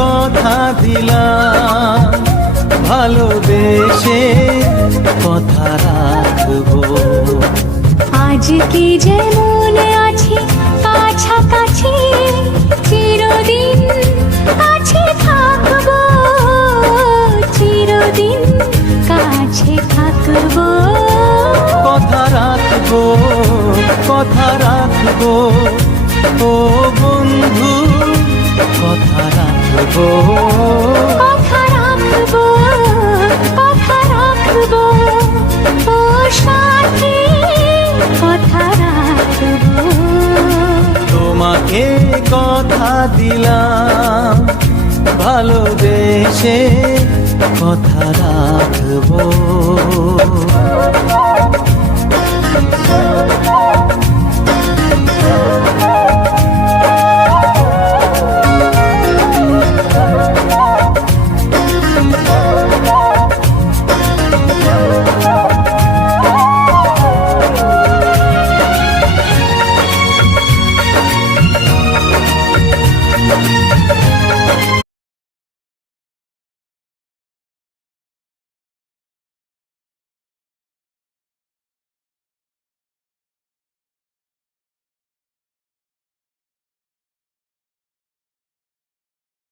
কথা দিলাম, ভালোবেসে কথা রাখবো। আজকে যেমন আছি কাছাকাছি, চিরদিন কাছে থাকবো, চিরদিন কাছে থাকবো। কথা রাখবো, কথা রাখবো, ও বন্ধু কথা রাখবো। কথা রাখবো, কথা রাখবো, ও সাথী কথা রাখবো। তোমাকে কথা দিলাম, ভালোবেসে কথা রাখবো।